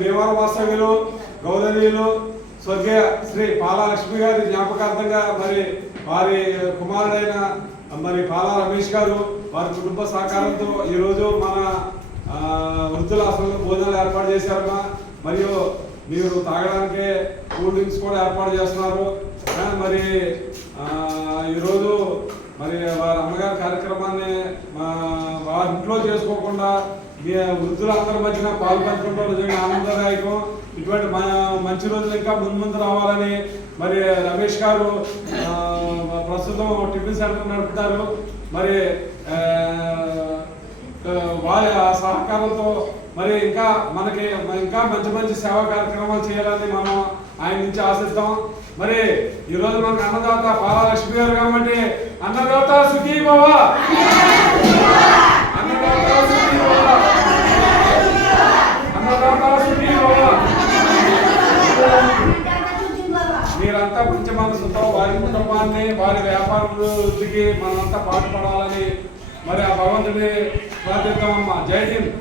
భీమవరం వాస్తవ్యులు గౌరవనీయులు స్వర్గీయ శ్రీ పాలా లక్ష్మి గారి జ్ఞాపకార్థంగా మరి వారి కుమారుడైన మరి పాలా రమేష్ గారు వారి కుటుంబ సహకారంతో ఈరోజు మన వృద్ధుల ఆశ్రమంలో భోజనాలు ఏర్పాటు చేశారమ్మా. మరియు మీరు తాగడానికి కూల్ డ్రింక్స్ కూడా ఏర్పాటు చేస్తున్నారు. మరి ఈరోజు మరి వారి అమ్మగారి కార్యక్రమాన్ని వారి ఇంట్లో చేసుకోకుండా వృద్ధులందరి మధ్యన పాల్పంచుకుంటాం నిజంగా ఆనందదాయకం. ఇటువంటి మంచి రోజులు ఇంకా ముందు రావాలని మరి రమేష్ గారు ప్రస్తుతం టిఫిన్ సెంటర్ నడుపుతారు. మరి వారి సహకారంతో మరి ఇంకా మనకి ఇంకా మంచి మంచి సేవా కార్యక్రమాలు చేయాలని మనం ఆయన నుంచి ఆశిస్తాం. మరి ఈరోజు మనకు అన్నదాత పాలా లక్ష్మి గారు కాబట్టి అన్నదాత సుఖీ భవ, అన్నదాత సుఖీ భవ, అన్నదాత సుఖీ భవ. మీరంతా మంచి మనసుతో వారి కుటుంబాన్ని వారి వ్యాపార వృద్ధికి మనంతా పాటుపడాలని మరి ఆ భగవంతుని ప్రార్థిద్దామమ్మా. జై హింద్.